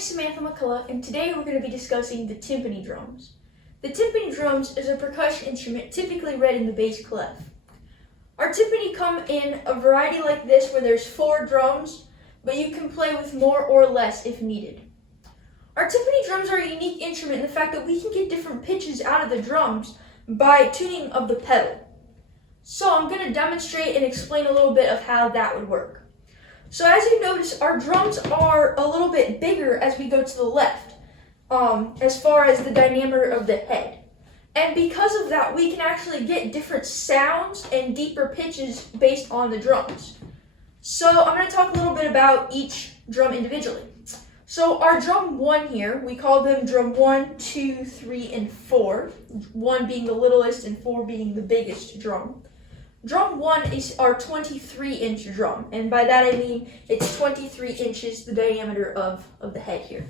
name's Samantha McCullough, and today we're going to be discussing the timpani drums. The timpani drums is a percussion instrument typically read in the bass clef. Our timpani come in a variety like this where there's 4 drums, but you can play with more or less if needed. Our timpani drums are a unique instrument in the fact that we can get different pitches out of the drums by tuning of the pedal. So I'm going to demonstrate and explain a little bit of how that would work. So as you notice, our drums are a little bit bigger as we go to the left, as far as the diameter of the head. And because of that, we can actually get different sounds and deeper pitches based on the drums. So I'm going to talk a little bit about each drum individually. So our drum 1 here, we call them drum 1, 2, 3, and 4. 1 being the littlest and 4 being the biggest drum. Drum 1 is our 23-inch drum, and by that I mean it's 23 inches the diameter of the head here.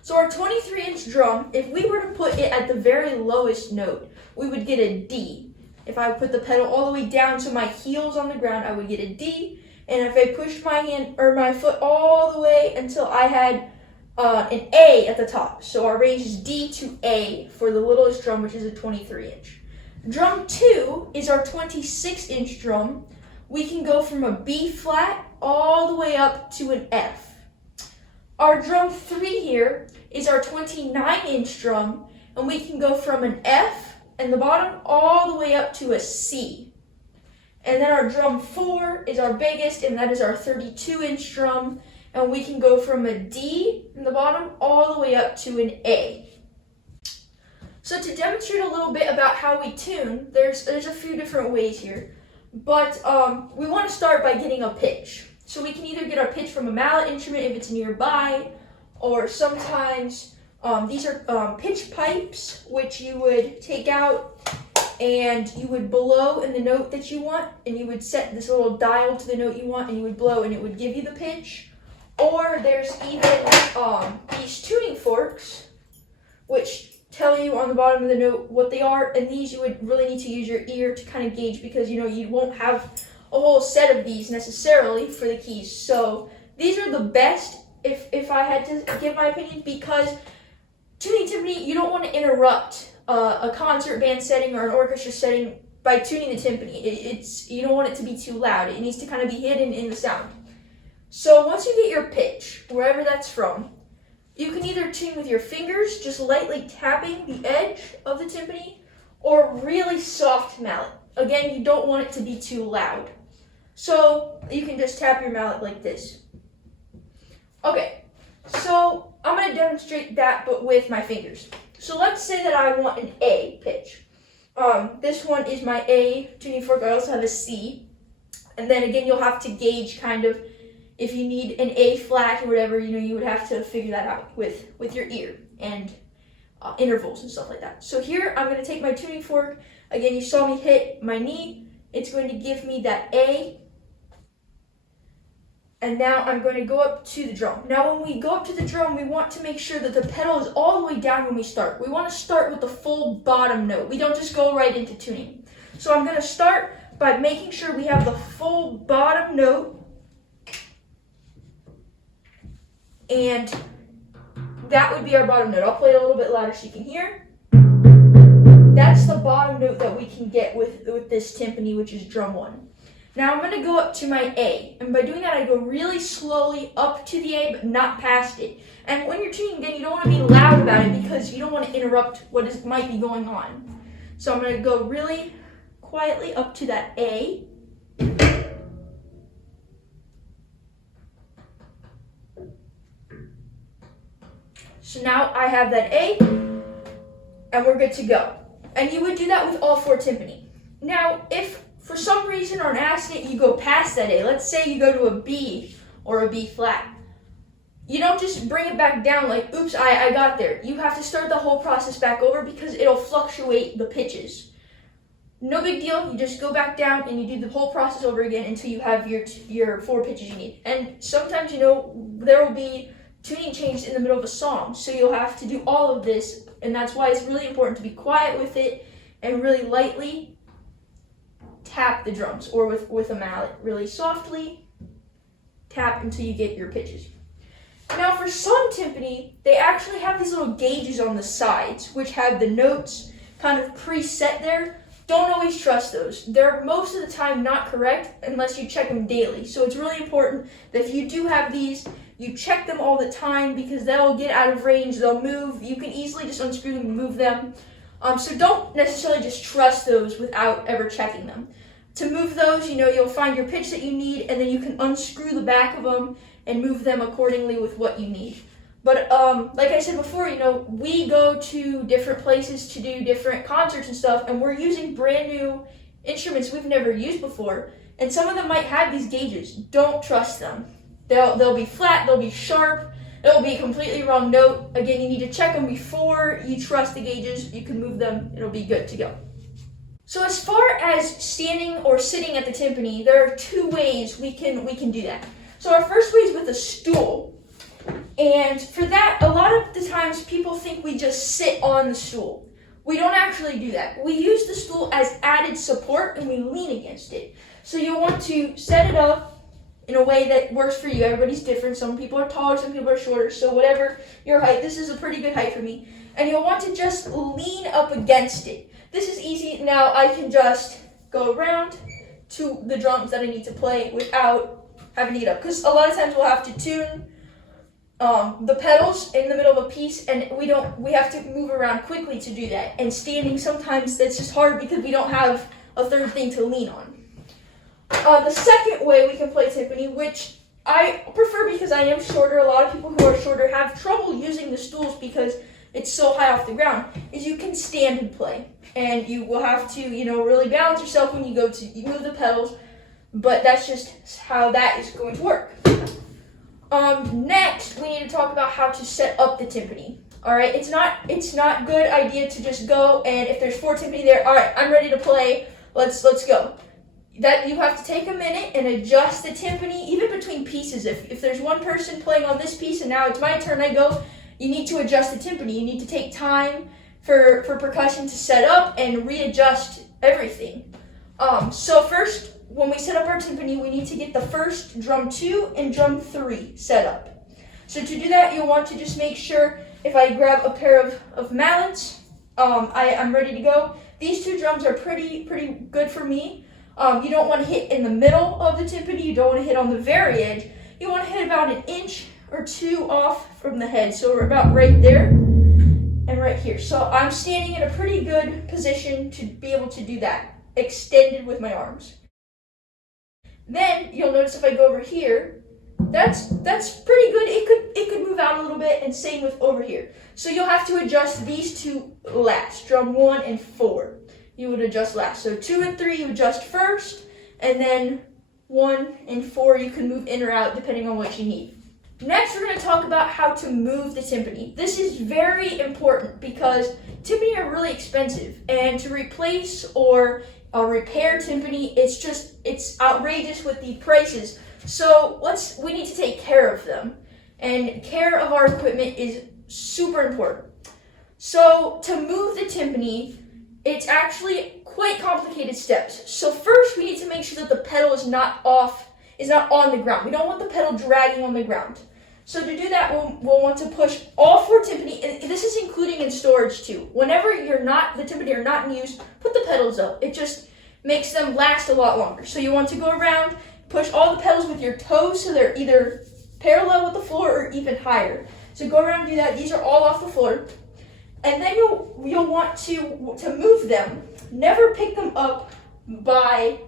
So our 23-inch drum, if we were to put it at the very lowest note, we would get a D. If I put the pedal all the way down to my heels on the ground, I would get a D. And if I pushed my hand or my foot all the way until I had an A at the top. So our range is D to A for the littlest drum, which is a 23-inch. Drum 2 is our 26-inch drum. We can go from a B flat all the way up to an F. Our drum 3 here is our 29-inch drum, and we can go from an F and the bottom all the way up to a C. And then our drum 4 is our biggest, and that is our 32-inch drum, and we can go from a D in the bottom all the way up to an A. So to demonstrate a little bit about how we tune, there's a few different ways here, but we want to start by getting a pitch. So we can either get our pitch from a mallet instrument if it's nearby, or sometimes these are pitch pipes, which you would take out and you would blow in the note that you want, and you would set this little dial to the note you want, and you would blow and it would give you the pitch. Or there's even these tuning forks, which tell you on the bottom of the note what they are, and these you would really need to use your ear to kind of gauge, because you won't have a whole set of these necessarily for the keys. So these are the best if I had to give my opinion, because tuning timpani, you don't want to interrupt a concert band setting or an orchestra setting by tuning the timpani. You don't want it to be too loud. It needs to kind of be hidden in the sound. So once you get your pitch, wherever that's from, you can either tune with your fingers, just lightly tapping the edge of the timpani, or really soft mallet. Again, you don't want it to be too loud. So you can just tap your mallet like this. Okay, so I'm going to demonstrate that, but with my fingers. So let's say that I want an A pitch. This one is my A tuning fork. I also have a C. And then again, you'll have to gauge kind of, if you need an A flat or whatever, you would have to figure that out with your ear and intervals and stuff like that. So here, I'm going to take my tuning fork. Again, you saw me hit my knee. It's going to give me that A. And now I'm going to go up to the drum. Now, when we go up to the drum, we want to make sure that the pedal is all the way down when we start. We want to start with the full bottom note. We don't just go right into tuning. So I'm going to start by making sure we have the full bottom note. And that would be our bottom note. I'll play it a little bit louder so you can hear. That's the bottom note that we can get with this timpani, which is drum 1. Now I'm going to go up to my A. And by doing that, I go really slowly up to the A, but not past it. And when you're tuning again, you don't want to be loud about it, because you don't want to interrupt what might be going on. So I'm going to go really quietly up to that A. So now I have that A, and we're good to go. And you would do that with all 4 timpani. Now, if for some reason or an accident you go past that A, let's say you go to a B or a B flat, you don't just bring it back down like, oops, I got there. You have to start the whole process back over, because it'll fluctuate the pitches. No big deal. You just go back down and you do the whole process over again until you have your 4 pitches you need. And sometimes, there will be tuning changes in the middle of a song, so you'll have to do all of this, and that's why it's really important to be quiet with it and really lightly tap the drums, or with a mallet, really softly tap until you get your pitches. Now for some timpani, they actually have these little gauges on the sides, which have the notes kind of preset there. Don't always trust those. They're most of the time not correct unless you check them daily. So it's really important that if you do have these, you check them all the time because they'll get out of range, they'll move. You can easily just unscrew them and move them. So don't necessarily just trust those without ever checking them. To move those, you'll find your pitch that you need, and then you can unscrew the back of them and move them accordingly with what you need. But like I said before, we go to different places to do different concerts and stuff, and we're using brand new instruments we've never used before, and some of them might have these gauges. Don't trust them. They'll be flat, they'll be sharp, it'll be a completely wrong note. Again, you need to check them before you trust the gauges. You can move them, it'll be good to go. So as far as standing or sitting at the timpani, there are two ways we can do that. So our first way is with a stool. And for that, a lot of the times people think we just sit on the stool. We don't actually do that. We use the stool as added support and we lean against it. So you'll want to set it up in a way that works for you. Everybody's different. Some people are taller, some people are shorter. So whatever your height, this is a pretty good height for me. And you'll want to just lean up against it. This is easy. Now I can just go around to the drums that I need to play without having to get up. Because a lot of times we'll have to tune the pedals in the middle of a piece, and we have to move around quickly to do that. And standing, sometimes that's just hard because we don't have a third thing to lean on. The second way we can play timpani, which I prefer because I am shorter, a lot of people who are shorter have trouble using the stools because it's so high off the ground, is you can stand and play. And you will have to, really balance yourself when you move the pedals, but that's just how that is going to work. Next, we need to talk about how to set up the timpani. All right, it's not good idea to just go and if there's 4 timpani there, all right, I'm ready to play. Let's go. That you have to take a minute and adjust the timpani, even between pieces. If there's one person playing on this piece and now it's my turn, I go. You need to adjust the timpani. You need to take time for percussion to set up and readjust everything. So first, when we set up our timpani, we need to get the first drum 2 and drum 3 set up. So to do that, you'll want to just make sure, if I grab a pair of mallets, I'm ready to go. These 2 drums are pretty good for me. You don't want to hit in the middle of the timpani. You don't want to hit on the very edge. You want to hit about 1 inch or 2 off from the head. So we're about right there and right here. So I'm standing in a pretty good position to be able to do that, extended with my arms. Then you'll notice if I go over here, that's pretty good. It could move out a little bit, and same with over here. So you'll have to adjust these 2 last, drum 1 and 4. You would adjust last. So 2 and 3 you adjust first, and then 1 and 4 you can move in or out depending on what you need. Next, we're going to talk about how to move the timpani. This is very important because timpani are really expensive, and to replace or repair timpani, it's outrageous with the prices. So we need to take care of them, and care of our equipment is super important. So to move the timpani, it's actually quite complicated steps. So first, we need to make sure that the pedal is not on the ground. We don't want the pedal dragging on the ground. So to do that, we'll want to push all 4 timpani, and this is including in storage too. Whenever the timpani are not in use, put the pedals up. It just makes them last a lot longer. So you want to go around, push all the pedals with your toes so they're either parallel with the floor or even higher. So go around and do that. These are all off the floor. And then you'll want to move them. Never pick them up by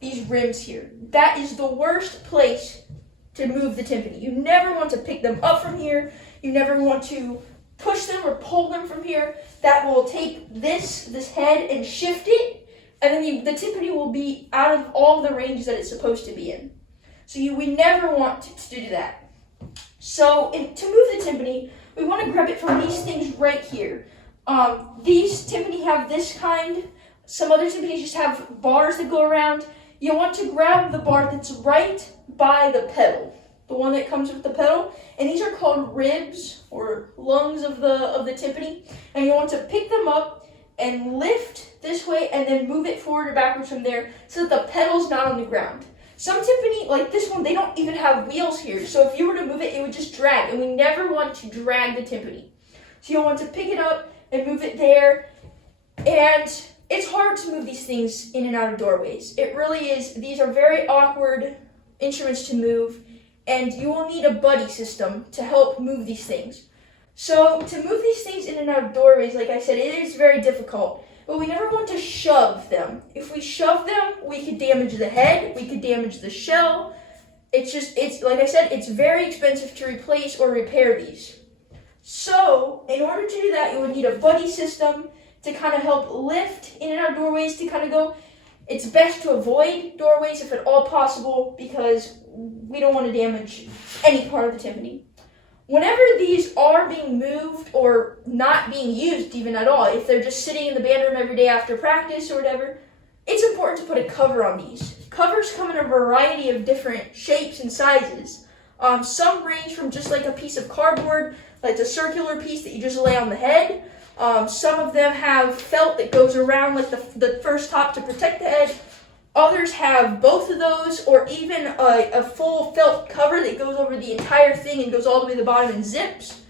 these rims here. That is the worst place to move the timpani. You never want to pick them up from here. You never want to push them or pull them from here. That will take this head and shift it, and then the timpani will be out of all the ranges that it's supposed to be in. So we never want to do that. So to move the timpani, we want to grab it from these things right here. These timpani have this kind. Some other timpanis just have bars that go around. You want to grab the bar that's right by the pedal, the one that comes with the pedal, and these are called ribs or lungs of the timpani, and you want to pick them up and lift this way and then move it forward or backwards from there so that the pedal's not on the ground. Some timpani, like this one, they don't even have wheels here. So if you were to move it, it would just drag. And we never want to drag the timpani. So you'll want to pick it up and move it there. And it's hard to move these things in and out of doorways. It really is. These are very awkward instruments to move. And you will need a buddy system to help move these things. So to move these things in and out of doorways, like I said, it is very difficult. But we never want to shove them. If we shove them, we could damage the head, we could damage the shell. It's like I said, it's very expensive to replace or repair these. So in order to do that, you would need a buddy system to kind of help lift in and out of doorways to kind of go. It's best to avoid doorways if at all possible because we don't want to damage any part of the timpani. Whenever these are being moved or not being used even at all, if they're just sitting in the band room every day after practice or whatever, it's important to put a cover on these. Covers come in a variety of different shapes and sizes. Some range from just like a piece of cardboard, like a circular piece that you just lay on the head. Some of them have felt that goes around like the first top to protect the head. Others have both of those, or even a full felt cover that goes over the entire thing and goes all the way to the bottom and zips.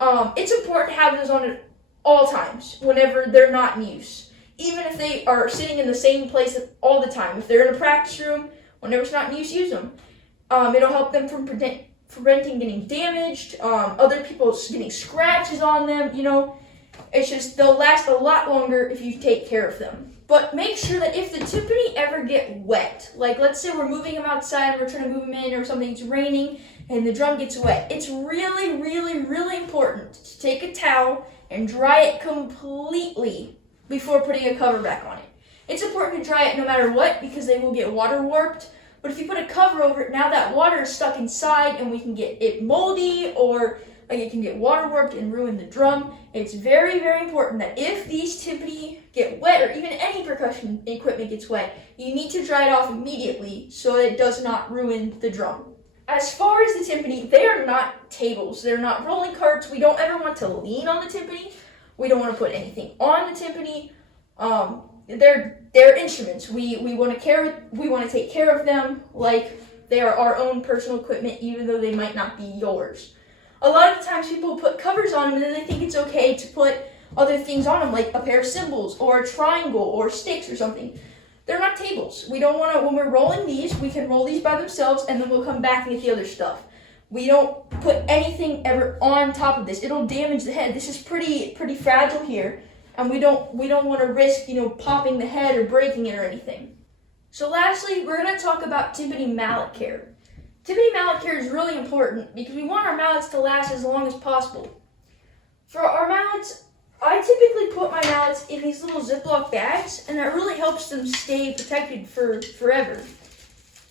It's important to have those on at all times, whenever they're not in use. Even if they are sitting in the same place all the time. If they're in a practice room, whenever it's not in use, use them. It'll help them from preventing getting damaged, other people getting scratches on them, It's just, they'll last a lot longer if you take care of them. But make sure that if the timpani ever get wet, like let's say we're moving them outside and we're trying to move them in or something, it's raining and the drum gets wet, it's really, really, really important to take a towel and dry it completely before putting a cover back on it. It's important to dry it no matter what because they will get water warped. But if you put a cover over it, now that water is stuck inside and we can get it moldy or like it can get water warped and ruin the drum. It's very, very important that if these timpani get wet or even any percussion equipment gets wet, you need to dry it off immediately so it does not ruin the drum. As far as the timpani, they are not tables. They're not rolling carts. We don't ever want to lean on the timpani. We don't want to put anything on the timpani. They're instruments. We want to take care of them like they are our own personal equipment, even though they might not be yours. A lot of times people put covers on them and then they think it's okay to put other things on them, like a pair of cymbals or a triangle or sticks or something. They're not tables. We don't want to, when we're rolling these, we can roll these by themselves and then we'll come back and get the other stuff. We don't put anything ever on top of this. It'll damage the head. This is pretty fragile here, and we don't want to risk, popping the head or breaking it or anything. So lastly, we're going to talk about timpani mallet care. Timpani mallet care is really important because we want our mallets to last as long as possible. For our mallets, I typically put my mallets in these little Ziploc bags, and that really helps them stay protected for forever.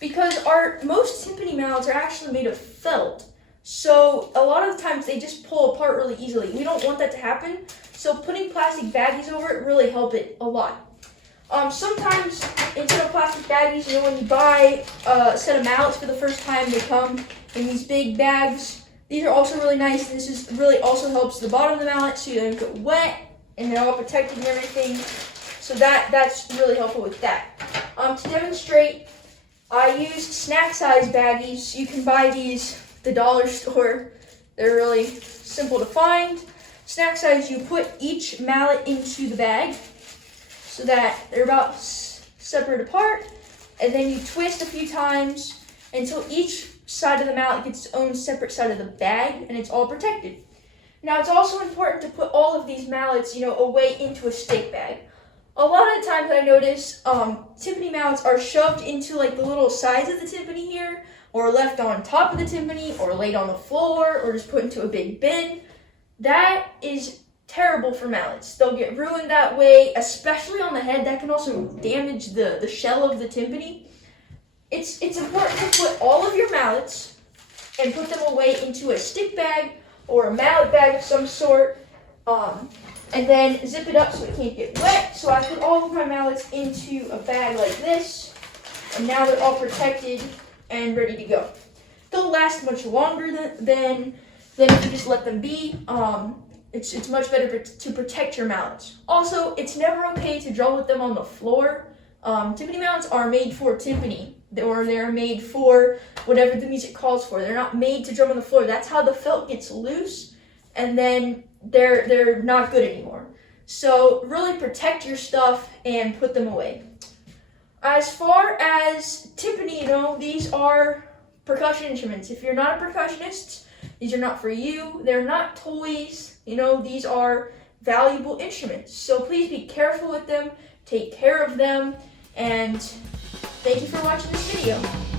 Because most timpani mallets are actually made of felt, so a lot of the times they just pull apart really easily. We don't want that to happen, so putting plastic baggies over it really help it a lot. Sometimes instead of plastic baggies, when you buy a set of mallets for the first time, they come in these big bags. These are also really nice. This is really also helps the bottom of the mallet so you don't get wet and they're all protected and everything. So that's really helpful with that. To demonstrate, I used snack size baggies. You can buy these at the dollar store. They're really simple to find. Snack size, you put each mallet into the bag so that they're about separate apart, and then you twist a few times until each side of the mallet gets its own separate side of the bag and it's all protected. Now it's also important to put all of these mallets, away into a stick bag. A lot of the times I notice timpani mallets are shoved into like the little sides of the timpani here, or left on top of the timpani, or laid on the floor, or just put into a big bin. That is terrible for mallets. They'll get ruined that way, especially on the head. That can also damage the shell of the timpani. It's important to put all of your mallets and put them away into a stick bag or a mallet bag of some sort, and then zip it up so it can't get wet. So I put all of my mallets into a bag like this, and now they're all protected and ready to go. They'll last much longer than if you just let them be. It's much better to protect your mallets. Also, it's never okay to drum with them on the floor. Timpani mallets are made for timpani. or they're made for whatever the music calls for. They're not made to drum on the floor. That's how the felt gets loose, and then they're not good anymore. So really protect your stuff and put them away. As far as timpani, these are percussion instruments. If you're not a percussionist, these are not for you. They're not toys. These are valuable instruments. So please be careful with them, take care of them, and thank you for watching this video.